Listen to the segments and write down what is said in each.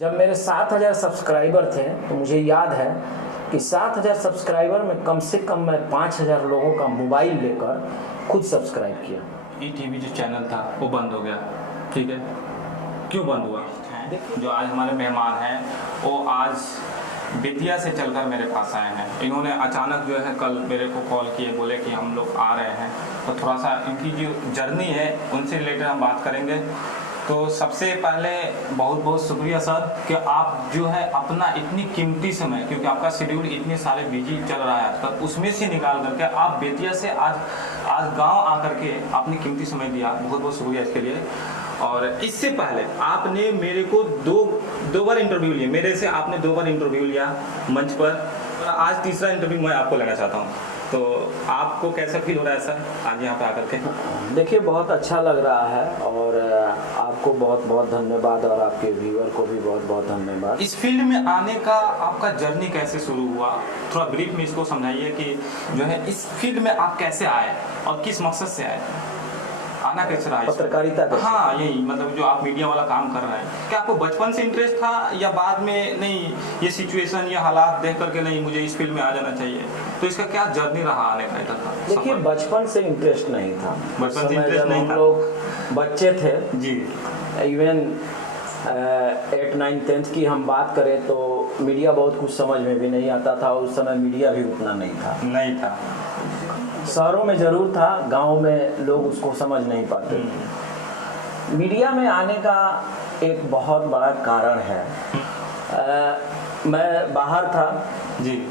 जब मेरे 7,000 सब्सक्राइबर थे तो मुझे याद है कि 7,000 सब्सक्राइबर में कम से कम मैं 5,000 लोगों का मोबाइल लेकर खुद सब्सक्राइब किया। ईटीवी जो चैनल था वो बंद हो गया, ठीक है। क्यों बंद हुआ? जो आज हमारे मेहमान हैं वो आज बेतिया से चलकर मेरे पास आए हैं। इन्होंने अचानक जो है कल मेरे को कॉल किए, बोले कि हम लोग आ रहे हैं, तो थोड़ा सा इनकी जो जर्नी है उनसे रिलेटेड हम बात करेंगे। तो सबसे पहले बहुत बहुत शुक्रिया सर कि आप जो है अपना इतनी कीमती समय, क्योंकि आपका शेड्यूल इतने सारे बिजी चल रहा है, तब उसमें से निकाल करके आप बेतिया से आज गांव आकर के आपने कीमती समय दिया, बहुत बहुत शुक्रिया इसके लिए। और इससे पहले आपने मेरे को दो बार इंटरव्यू लिया, मेरे से आपने 2 बार इंटरव्यू लिया मंच पर, और आज तीसरा इंटरव्यू मैं आपको लेना चाहता हूँ। तो आपको कैसा फील हो रहा है सर आज यहाँ पे आकर के? देखिए, बहुत अच्छा लग रहा है और आपको बहुत बहुत धन्यवाद और आपके व्यूअर को भी बहुत बहुत धन्यवाद। इस फील्ड में आने का आपका जर्नी कैसे शुरू हुआ, थोड़ा ब्रीफ में इसको समझाइए कि जो है इस फील्ड में आप कैसे आए और किस मकसद से आए, आना कैसे रहा? पत्रकारिता का? हाँ, यही मतलब जो आप मीडिया वाला काम कर रहे हैं, क्या आपको बचपन से इंटरेस्ट था या बाद में नहीं ये सिचुएशन या हालात देख करके नहीं मुझे इस फील्ड में आ जाना चाहिए, तो इसका क्या जर्नी रहा आने का इधर का? देखिए, बचपन से इंटरेस्ट नहीं था। बचपन से इंटरेस्ट नहीं था? हम लोग बच्चे थे जी, इवन 8, 9, 10th की हम बात करें तो मीडिया बहुत कुछ समझ में भी नहीं आता था। उस समय मीडिया भी उतना नहीं था। शहरों में जरूर था, गांव में लोग उसको समझ नहीं पाते। मीडिया में आने का एक बहुत बड़ा कारण है, मैं बाहर था जी,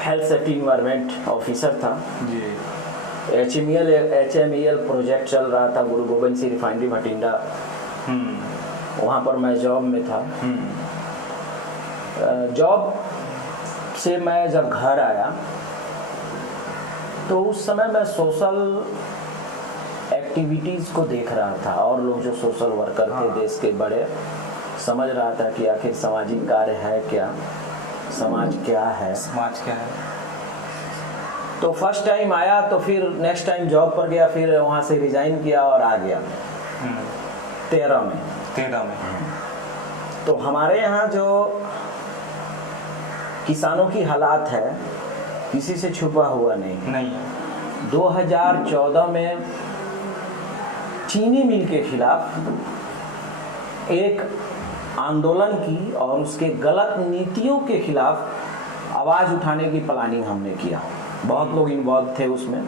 हेल्थ सेफ्टी इन्वायरमेंट ऑफिसर था जी। HMEL प्रोजेक्ट चल रहा था गुरु गोविंद सिंह रिफाइनरी भटिंडा, वहाँ पर मैं जॉब में था। जॉब से मैं जब घर आया तो उस समय मैं सोशल एक्टिविटीज़ को देख रहा था और लोग जो सोशल वर्कर थे देश के बड़े, समझ रहा था कि आखिर सामाजिक कार्य है क्या, समाज क्या है। तो फर्स्ट टाइम आया, तो फिर नेक्स्ट टाइम जॉब पर गया, फिर वहाँ से रिजाइन किया और आ गया 13 में। तो हमारे यहाँ जो किसानों की हालात है किसी से छुपा हुआ नहीं। 2014 में चीनी मिल के खिलाफ एक आंदोलन की और उसके गलत नीतियों के खिलाफ आवाज़ उठाने की प्लानिंग हमने किया। बहुत लोग इन्वॉल्व थे उसमें,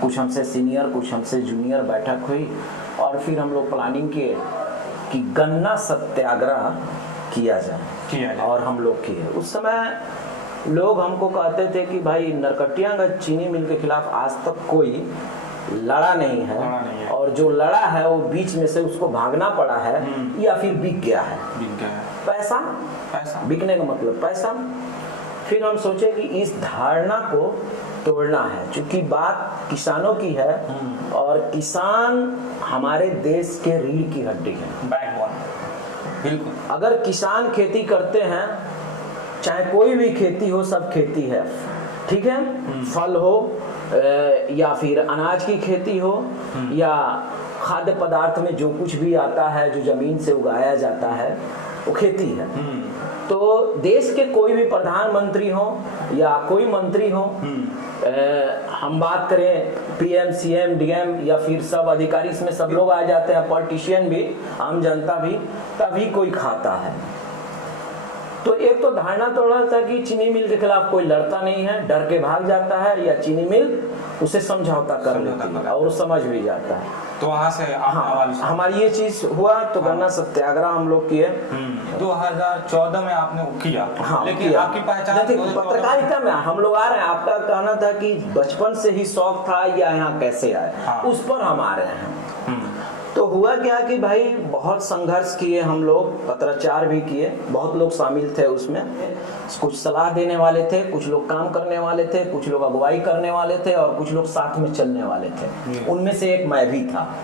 कुछ हमसे सीनियर कुछ हमसे जूनियर, बैठक हुई और फिर हम लोग प्लानिंग किए कि गन्ना सत्याग्रह किया जाए और हम लोग किए। उस समय लोग हमको कहते थे कि भाई नरकटियागंज चीनी मिल के खिलाफ आज तक कोई लड़ा नहीं है और जो लड़ा है वो बीच में से उसको भागना पड़ा है या फिर बिक गया है। पैसा बिकने का मतलब पैसा। फिर हम सोचे कि इस धारणा को तोड़ना है, क्योंकि बात किसानों की है और किसान हमारे देश के रीढ़ की हड्डी है, बैकबोन। बिल्कुल, अगर किसान खेती करते हैं, चाहे कोई भी खेती हो, सब खेती है, ठीक है, फल हो या फिर अनाज की खेती हो या खाद्य पदार्थ में जो कुछ भी आता है जो जमीन से उगाया जाता है वो खेती है। तो देश के कोई भी प्रधानमंत्री हो या कोई मंत्री हो, हम बात करें PM, CM, DM या फिर सब अधिकारी, इसमें सब लोग आ जाते हैं, पॉलिटिशियन भी, आम जनता भी, तभी कोई खाता है। तो एक तो धारणा तोड़ा था कि चीनी मिल के खिलाफ कोई लड़ता नहीं है, डर के भाग जाता है, या चीनी मिल उसे समझौता कर लेती है और समझ भी जाता है। तो वहाँ से हमारी ये चीज हुआ, तो गन्ना सत्याग्रह हम लोग किए। 2014 में आपने किया। लेकिन किया। आपकी पहचान पत्रकारिता में हम लोग आ रहे हैं, आपका कहना था कि बचपन से ही शौक था या यहाँ कैसे आए, उस पर हम आ रहे हैं। तो हुआ क्या कि भाई बहुत संघर्ष किए हम लोग, पत्राचार भी किए, बहुत लोग शामिल थे उसमें, कुछ सलाह देने वाले थे, कुछ लोग काम करने वाले थे, कुछ लोग अगुवाई करने वाले थे और कुछ लोग साथ में चलने वाले थे। उनमें से एक मैं भी था।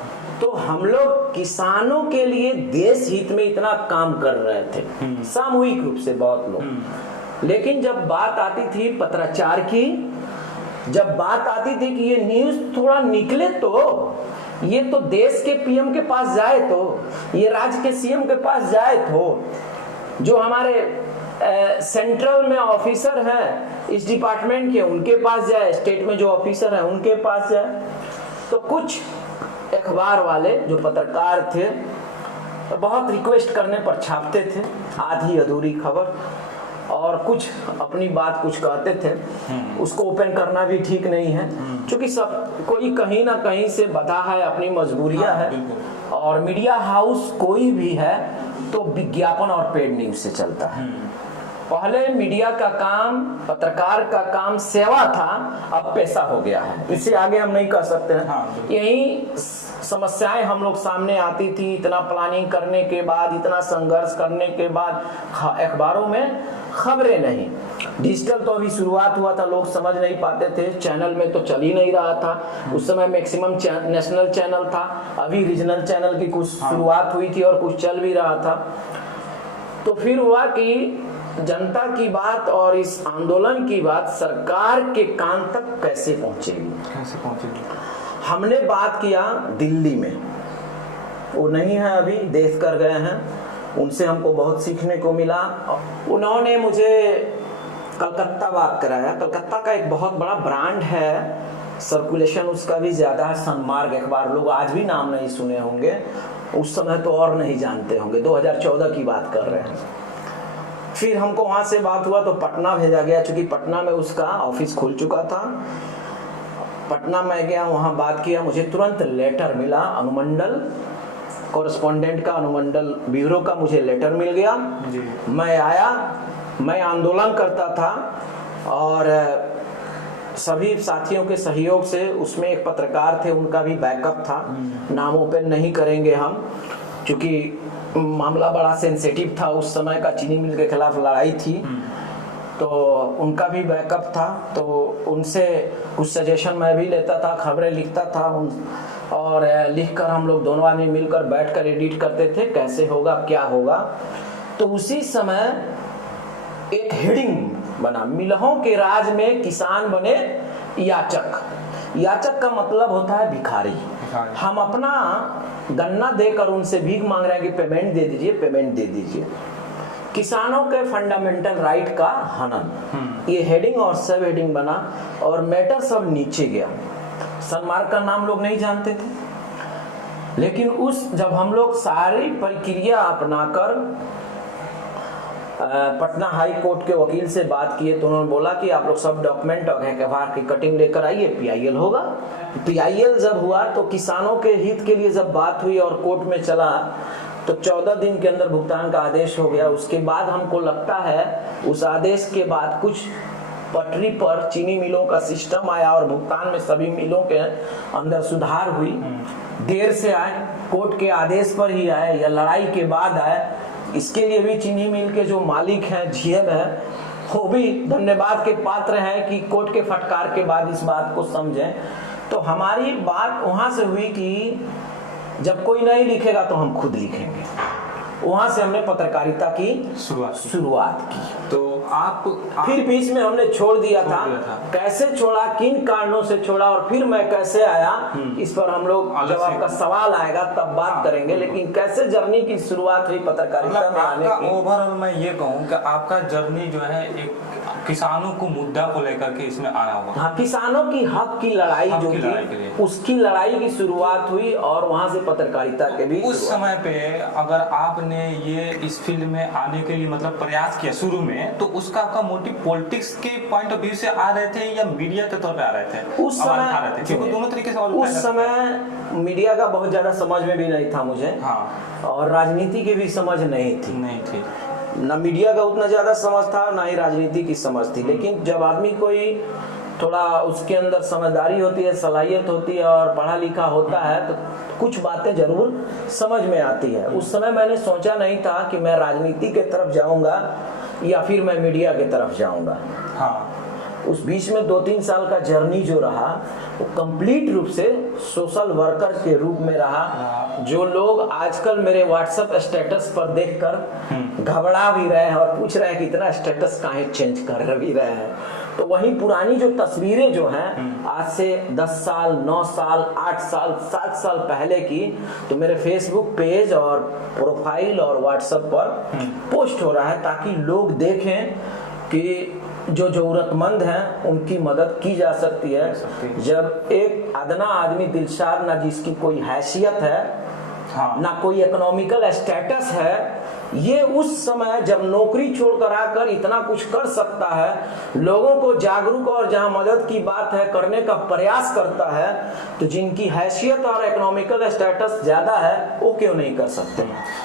तो हम लोग किसानों के लिए देश हित में इतना काम कर रहे थे, सामूहिक रूप से बहुत लोग। लेकिन जब बात आती थी पत्राचार की, जब बात आती थी कि ये न्यूज थोड़ा निकले तो ये तो देश के पीएम के पास जाए तो, ये राज्य के सीएम के पास जाए तो, जो हमारे सेंट्रल में ऑफिसर हैं इस डिपार्टमेंट के उनके पास जाए, स्टेट में जो ऑफिसर हैं उनके पास जाए। तो कुछ अखबार वाले जो पत्रकार थे बहुत रिक्वेस्ट करने पर छापते थे आधी अधूरी खबर, और कुछ अपनी बात कुछ कहते थे, उसको ओपन करना भी ठीक नहीं है, क्योंकि सब कोई कहीं ना कहीं से बधा है, अपनी मजबूरियां है। और मीडिया हाउस कोई भी है तो विज्ञापन और पेड न्यूज से चलता है। पहले मीडिया का काम, पत्रकार का काम सेवा था, अब पैसा हो गया है, इससे आगे हम नहीं कर सकते हैं। यही समस्याएं हम लोग सामने आती थी, इतना प्लानिंग करने के बाद, इतना संघर्ष करने के बाद अखबारों में खबरें नहीं। डिजिटल तो अभी शुरुआत हुआ था, लोग समझ नहीं पाते थे, चैनल में तो चल ही नहीं रहा था उस समय, मैक्सिमम नेशनल चैनल था, अभी रीजनल चैनल की कुछ शुरुआत हुई थी और कुछ चल भी रहा था। तो फिर हुआ कि जनता की बात और इस आंदोलन की बात सरकार के कान तक कैसे पहुंचेगी, हमने बात किया दिल्ली में, वो नहीं है अभी, देश कर गए हैं, उनसे हमको बहुत सीखने को मिला। उन्होंने मुझे कलकत्ता बात कराया। कलकत्ता का एक बहुत बड़ा ब्रांड है, सर्कुलेशन उसका भी ज़्यादा है, सनमार्ग अखबार, लोग आज भी नाम नहीं सुने होंगे, उस समय तो और नहीं जानते होंगे, 2014 की बात कर रहे हैं। फिर हमको वहाँ से बात हुआ तो पटना भेजा गया, चूँकि पटना में उसका ऑफिस खुल चुका था। पटना में गया, वहाँ बात किया, मुझे तुरंत लेटर मिला, अनुमंडल कॉरेस्पॉन्डेंट का, अनुमंडल ब्यूरो का मुझे लेटर मिल गया। मैं आया, मैं आंदोलन करता था और सभी साथियों के सहयोग से, उसमें एक पत्रकार थे, उनका भी बैकअप था, नाम ओपन नहीं करेंगे हम, क्योंकि मामला बड़ा सेंसिटिव था उस समय का, चीनी मिल के खिलाफ लड़ाई थी, तो उनका भी बैकअप था। तो उनसे कुछ सजेशन मैं भी लेता था, खबरें लिखता था और लिखकर हम लोग दोनों आदमी मिलकर बैठकर एडिट करते थे, कैसे होगा क्या होगा। तो उसी समय एक हेडिंग बना, मिलहों के राज में किसान बने याचक। याचक का मतलब होता है भिखारी। हम अपना गन्ना देकर उनसे भीख मांग रहे हैं कि पेमेंट दे दीजिए, पेमेंट दे दीजिए। किसानों के फंडामेंटल राइट का हनन, ये हेडिंग और सब हेडिंग बना और मैटर सब नीचे गया। सनमार्ग का नाम लोग नहीं जानते थे, लेकिन जब हम लोग सारी प्रक्रिया अपनाकर पटना हाई कोर्ट के वकील से बात किए तो उन्होंने बोला कि आप लोग सब डॉक्यूमेंट और अखबार की कटिंग लेकर आइए, पीआईएल होगा। पीआईएल जब हुआ तो किसानों के हित के लिए जब बात हुई और कोर्ट में चला तो 14 दिन के अंदर भुगतान का आदेश हो गया। उसके बाद हमको लगता है उस आदेश के बाद कुछ पटरी पर चीनी मिलों का सिस्टम आया और भुगतान में सभी मिलों के अंदर सुधार हुई। देर से आए, कोर्ट के आदेश पर ही आए या लड़ाई के बाद आए, इसके लिए भी चीनी मिल के जो मालिक हैं, जीएम है, वो भी धन्यवाद के पात्र हैं कि कोर्ट के फटकार के बाद इस बात को समझें। तो हमारी बात वहां से हुई कि जब कोई नहीं लिखेगा तो हम खुद लिखेंगे। वहां से हमने पत्रकारिता की शुरुआत की। तो आप फिर बीच में हमने छोड़ दिया था। कैसे छोड़ा, किन कारणों से छोड़ा और फिर मैं कैसे आया, इस पर हम लोग जब आपका सवाल आएगा तब बात करेंगे। लेकिन कैसे जर्नी की शुरुआत हुई पत्रकारिता में आने की। ओवरऑल मैं ये कहूँ कि आपका जर्नी जो है एक किसानों को मुद्दा को लेकर के इसमें आना होगा। हाँ, किसानों की हक की लड़ाई जो थी, उसकी लड़ाई की शुरुआत हुई और वहां से पत्रकारिता के भी उस समय पे अगर आपने ये इस फील्ड में आने के लिए मतलब प्रयास किया शुरू में, तो उसका आपका मोटिव पॉलिटिक्स के पॉइंट ऑफ व्यू से आ रहे थे या मीडिया के तौर पे आ रहे थे? उस समय दोनों तरीके से उस समय मीडिया का बहुत ज्यादा समझ में भी नहीं था मुझे। हाँ। और राजनीति की भी समझ नहीं थी। ना मीडिया का उतना ज्यादा समझ था, ना ही राजनीति की समझ थी। लेकिन जब आदमी कोई थोड़ा उसके अंदर समझदारी होती है, सलाहियत होती है और पढ़ा लिखा होता है तो कुछ बातें जरूर समझ में आती है। उस समय मैंने सोचा नहीं था कि मैं राजनीति के तरफ जाऊंगा या फिर मैं मीडिया के तरफ जाऊंगा। हाँ। उस बीच में 2-3 साल का जर्नी जो रहा वो कंप्लीट रूप से सोशल वर्कर के रूप में रहा। जो लोग आजकल मेरे व्हाट्सएप स्टेटस पर देखकर घबरा भी रहे हैं और पूछ रहे हैं कि इतना स्टेटस काहे चेंज कर भी रहे हैं, तो वही पुरानी जो तस्वीरें जो हैं आज से 10 साल 9 साल 8 साल 7 साल पहले की, तो मेरे फेसबुक पेज और प्रोफाइल और व्हाट्सएप पर पोस्ट हो रहा है ताकि लोग देखें कि जो जरूरतमंद हैं उनकी मदद की जा सकती है। जब एक अदना आदमी दिलशाद, ना जिसकी कोई हैसियत है, ना कोई इकोनॉमिकल स्टेटस है, ये उस समय जब नौकरी छोड़कर आकर इतना कुछ कर सकता है, लोगों को जागरूक और जहां मदद की बात है करने का प्रयास करता है, तो जिनकी हैसियत और इकोनॉमिकल स्टेटस ज्यादा है वो क्यों नहीं कर सकते।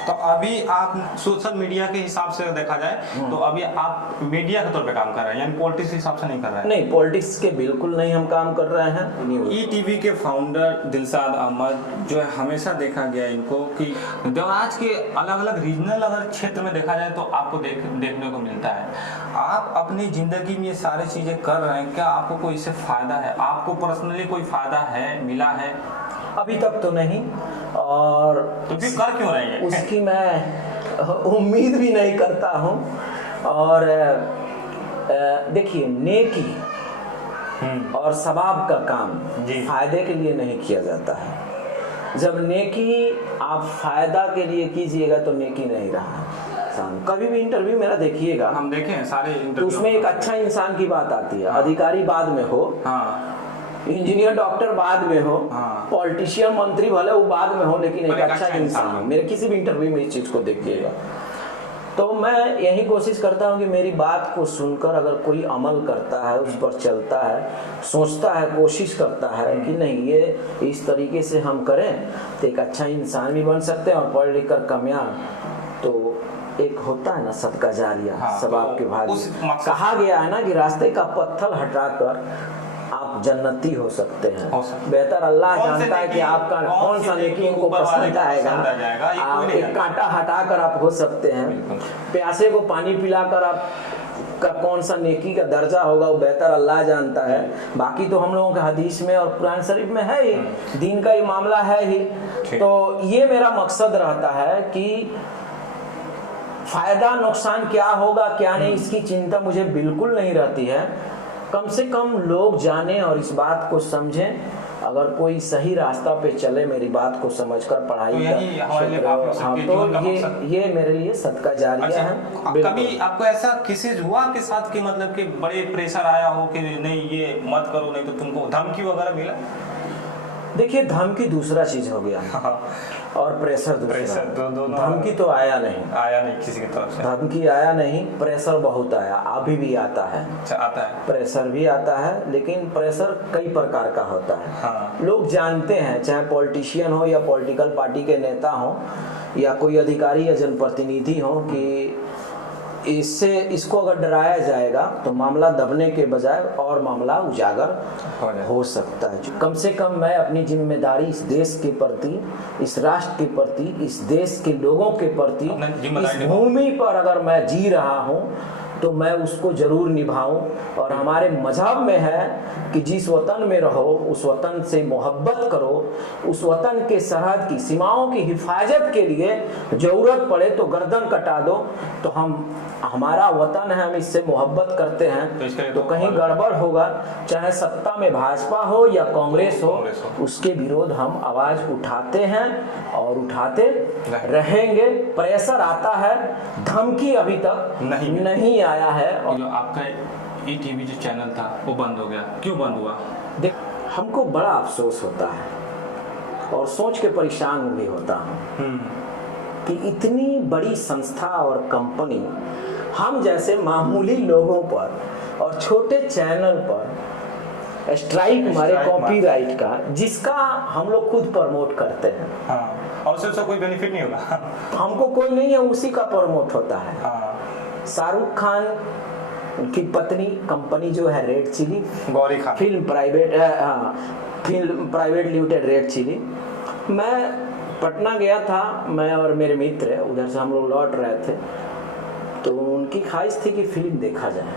तो अभी आप सोशल मीडिया के हिसाब से देखा जाए तो अभी आप मीडिया के तौर पे काम कर रहे हैं, यानी पॉलिटिक्स के हिसाब से नहीं कर रहे हैं? नहीं, पॉलिटिक्स के बिल्कुल नहीं हम काम कर रहे हैं। ईटीवी के फाउंडर दिलशाद अहमद जो है, हमेशा देखा गया इनको कि देवराज के अलग अलग रीजनल अगर क्षेत्र में देखा जाए तो आपको देखने को मिलता है। आप अपनी जिंदगी में ये सारी चीजें कर रहे हैं, क्या आपको कोई इससे फायदा है? आपको पर्सनली कोई फायदा है, मिला है? अभी तक तो नहीं, और तो फिर कर क्यों रहे हैं? उसकी मैं उम्मीद भी नहीं करता हूँ। और देखिए, नेकी और सवाब का काम फायदे के लिए नहीं किया जाता है। जब नेकी आप फायदा के लिए कीजिएगा तो नेकी नहीं रहा। कभी भी इंटरव्यू मेरा देखिएगा, हम देखे हैं सारे इंटरव्यू, तो उसमें एक अच्छा इंसान की बात आती है। अधिकारी बाद में हो, इंजीनियर डॉक्टर बाद में हो, पॉलिटिशियन मंत्री भले वो बाद में हो, लेकिन एक अच्छा इंसान हो। मेरे किसी भी इंटरव्यू में इस चीज को देखिएगा। तो मैं यही कोशिश करता हूँ कि मेरी बात को सुनकर अगर कोई अमल करता है, उस पर चलता है, सोचता है, कोशिश करता है कि नहीं ये इस तरीके से हम करें तो एक अच्छा इंसान भी बन सकते हैं, और पढ़ लिख कर कामयाब, तो एक होता है ना सदका जारिया, सवाब के भागी। कहा गया है ना कि रास्ते का पत्थर हटाकर आप जन्नती हो सकते हैं। बेहतर अल्लाह जानता है कि आपका कौन सा नेकी उनको पसंद आएगा। आप एक कांटा हटाकर आप हो सकते हैं, प्यासे को पानी पिलाकर आप का कौन सा नेकी का दर्जा होगा वो बेहतर अल्लाह जानता है। बाकी तो हम लोगों के हदीस में और कुरान शरीफ में है ही, दीन का ही मामला है ही। तो ये मेरा मकसद रहता है कि फायदा नुकसान क्या होगा क्या नहीं, इसकी चिंता मुझे बिल्कुल नहीं रहती है। कम से कम लोग जाने और इस बात को समझें। अगर कोई सही रास्ता पे चले, मेरी बात को समझकर पढ़ाई तो ये मेरे लिए सदका जारिया है। कभी आपको ऐसा किसी हुआ के साथ कि मतलब कि बड़े प्रेशर आया हो कि नहीं ये मत करो, नहीं तो तुमको धमकी वगैरह मिला? देखिए, धमकी दूसरा चीज हो गया और प्रेशर दूसरा। धमकी तो आया नहीं किसी की तरफ से। धमकी आया नहीं, प्रेशर बहुत आया, अभी भी आता है। अच्छा, आता है, प्रेशर भी आता है, लेकिन प्रेशर कई प्रकार का होता है। लोग जानते हैं, चाहे पॉलिटिशियन हो या पॉलिटिकल पार्टी के नेता हो या कोई अधिकारी या जनप्रतिनिधि हो, कि इसको अगर डराया जाएगा तो मामला दबने के बजाय और मामला उजागर हो सकता है। कम से कम मैं अपनी जिम्मेदारी इस देश के प्रति, इस राष्ट्र के प्रति, इस देश के लोगों के प्रति, इस भूमि पर अगर मैं जी रहा हूँ तो मैं उसको जरूर निभाऊं। और हमारे मजहब में है कि जिस वतन में रहो उस वतन से मोहब्बत करो, उस वतन के सरहद की सीमाओं की हिफाजत के लिए जरूरत पड़े तो गर्दन कटा दो। तो हमारा वतन है, हम इससे मोहब्बत करते हैं, तो कहीं गड़बड़ होगा, चाहे सत्ता में भाजपा हो या कांग्रेस हो, उसके विरोध हम आवाज उठाते हैं और उठाते रहेंगे। प्रेशर आता है, धमकी अभी तक नहीं आया है। और जो आपका ईटीवी जो चैनल था वो बंद हो गया, क्यों बंद हुआ? देख, हमको बड़ा अफसोस होता है और सोच के परेशान भी होता हूँ कि इतनी बड़ी संस्था और कंपनी हम जैसे मामूली लोगों पर और छोटे चैनल पर स्ट्राइक मारे कॉपीराइट का, जिसका हम लोग खुद प्रमोट करते हैं। और उससे कोई बेनिफिट नहीं होगा, हमको कोई नहीं है, उसी का प्रमोट होता है। शाहरुख खान की पत्नी कंपनी जो है red chilli, Gauri Khan film private limited red chilli. मैं पटना गया था, मैं और मेरे मित्र, उधर से हम लोग लौट रहे थे, तो उनकी ख्वाहिश थी कि फिल्म देखा जाए।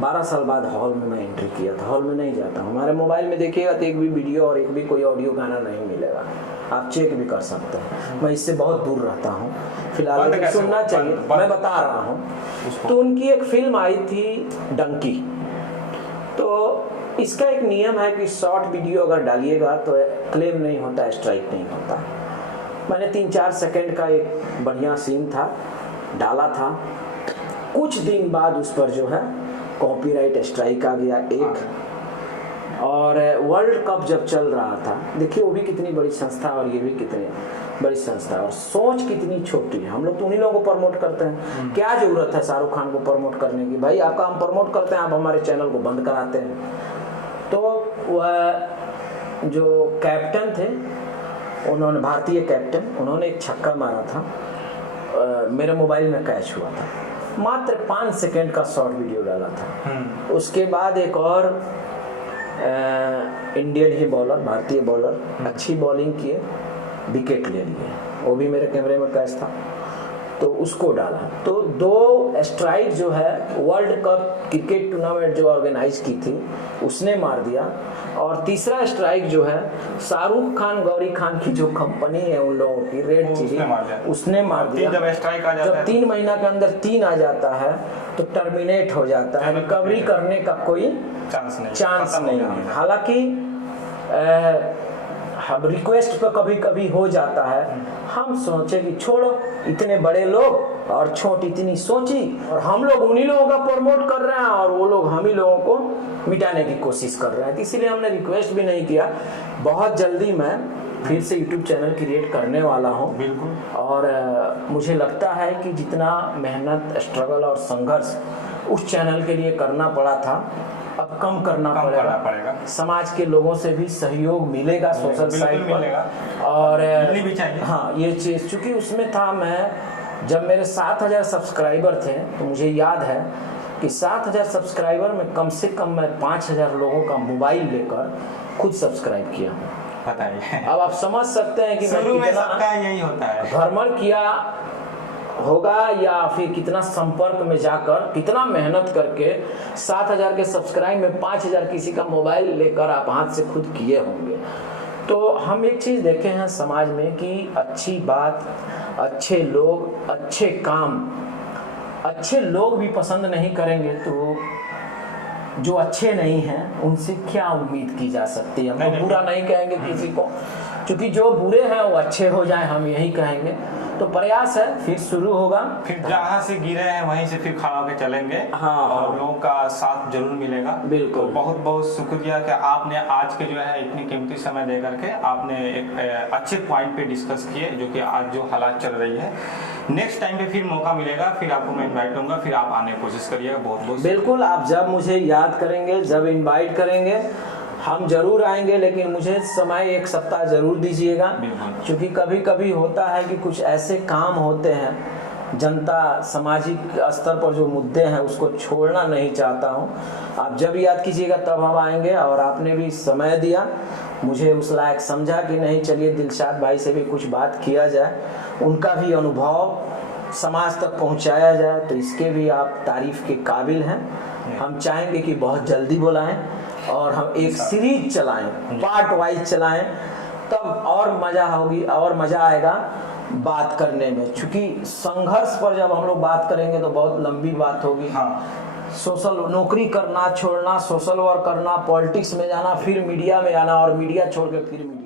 12 साल बाद हॉल में मैं एंट्री किया था। हॉल में नहीं जाता हूँ, हमारे मोबाइल में देखिएगा तो एक भी वीडियो और एक भी कोई ऑडियो गाना नहीं मिलेगा। आप चेक भी कर सकते हैं। मैं इससे बहुत दूर रहता हूँ फिलहाल, बंद लेकिन कैसे सुनना हो? चाहिए, बंद- मैं बता रहा हूँ। उसको। तो उनकी एक फिल्म आई थी डंकी, तो इसका एक नियम है कि शॉर्ट वीडियो अगर डालिएगा तो क्लेम नहीं होता, स्ट्राइक नहीं होता। मैंने 3-4 सेकंड का एक बढ़िया सीन था, डाला था। कुछ दिन बाद उस पर जो है कॉपीराइट स्ट्राइक आ गया एक। और वर्ल्ड कप जब चल रहा था, देखिए वो भी कितनी बड़ी संस्था और ये भी कितनी बड़ी संस्था, और सोच कितनी छोटी है। हम लोग तो उन्हीं लोगों को प्रमोट करते हैं, क्या जरूरत है शाहरुख खान को प्रमोट करने की? भाई आपका हम प्रमोट करते हैं, आप हमारे चैनल को बंद कराते हैं। तो वह जो कैप्टन थे, उन्होंने, भारतीय कैप्टन, उन्होंने एक छक्का मारा था, मेरे मोबाइल में कैच हुआ था। मात्र 5 सेकंड का शॉर्ट वीडियो डाला था। उसके बाद एक और इंडियन ही बॉलर, भारतीय बॉलर अच्छी बॉलिंग किए, विकेट ले लिए, वो भी मेरे कैमरे में कैच था, तो उसको डाला। तो 2 स्ट्राइक जो है वर्ल्ड कप क्रिकेट टूर्नामेंट जो ऑर्गेनाइज की थी उसने मार दिया, और तीसरा स्ट्राइक जो है शाहरुख खान गौरी खान की जो कंपनी है उन लोगों की, रेड चिली, उसने मार दिया। जब स्ट्राइक आ जाता जब है, 3 महीना के अंदर 3 आ जाता है तो टर्मिनेट हो जाता है, रिकवरी करने का कोई चांस नहीं है। हालांकि हम रिक्वेस्ट पे कभी कभी हो जाता है, हम सोचे कि छोड़ो, इतने बड़े लोग और छोटी इतनी सोची, और हम लोग उन्हीं लोगों का प्रमोट कर रहे हैं और वो लोग हम ही लोगों को मिटाने की कोशिश कर रहे हैं। तो इसीलिए हमने रिक्वेस्ट भी नहीं किया। बहुत जल्दी मैं फिर से यूट्यूब चैनल क्रिएट करने वाला हूँ। बिल्कुल। और मुझे लगता है कि जितना मेहनत, स्ट्रगल और संघर्ष उस चैनल के लिए करना पड़ा था, अब कम करना पड़ेगा। समाज के लोगों से भी सहयोग मिलेगा सोशल साइट पर, और भी चाहिए। हाँ, ये चीज़ चूँकि उसमें था, मैं जब मेरे 7000 सब्सक्राइबर थे तो मुझे याद है कि 7000 सब्सक्राइबर में कम से कम मैं 5000 लोगों का मोबाइल लेकर खुद सब्सक्राइब किया हूँ। बताइए, अब आप समझ सकते हैं कि शुरू में मैं सबका यही होता है, भ्रमण किया होगा, या फिर कितना संपर्क में जाकर, कितना मेहनत करके 7000 के सब्सक्राइब में 5000 किसी का मोबाइल लेकर आप हाथ से खुद किए होंगे। तो हम एक चीज़ देखे हैं समाज में कि अच्छी बात, अच्छे लोग, अच्छे काम, अच्छे लोग भी पसंद नहीं करेंगे तो जो अच्छे नहीं हैं उनसे क्या उम्मीद की जा सकती है? हम लोग बुरा नहीं कहेंगे किसी को, क्योंकि जो बुरे हैं वो अच्छे हो जाएं, हम यही कहेंगे। तो प्रयास है, फिर शुरू होगा, फिर जहाँ से गिरे हैं वहीं से फिर खड़ा होकर चलेंगे। हाँ, और हाँ। लोगों का साथ जरूर मिलेगा। बिल्कुल। तो बहुत बहुत शुक्रिया कि आपने आज के जो है इतनी कीमती समय दे करके आपने एक अच्छे पॉइंट पे डिस्कस किए, जो कि आज जो हालात चल रही है। नेक्स्ट टाइम पे फिर मौका मिलेगा, फिर आपको मैं इन्वाइट करूंगा, फिर आप आने की कोशिश करिएगा। बहुत बहुत बिल्कुल, आप जब मुझे याद करेंगे, जब इनवाइट करेंगे, हम जरूर आएंगे, लेकिन मुझे समय 1 सप्ताह जरूर दीजिएगा, क्योंकि कभी कभी होता है कि कुछ ऐसे काम होते हैं, जनता सामाजिक स्तर पर जो मुद्दे हैं उसको छोड़ना नहीं चाहता हूं। आप जब याद कीजिएगा तब हम आएंगे, और आपने भी समय दिया, मुझे उस लायक समझा कि नहीं, चलिए दिलशाद भाई से भी कुछ बात किया जाए, उनका भी अनुभव समाज तक पहुंचाया जाए, तो इसके भी आप तारीफ के काबिल हैं। हम चाहेंगे कि बहुत जल्दी बुलाएं और हम एक सीरीज चलाएं, पार्ट वाइज चलाएं, तब और मजा होगी और मजा आएगा बात करने में। क्योंकि संघर्ष पर जब हम लोग बात करेंगे तो बहुत लंबी बात होगी। हाँ। सोशल नौकरी करना छोड़ना, सोशल वर्क करना, पॉलिटिक्स में जाना, फिर मीडिया में आना, और मीडिया छोड़ के फिर मीडिया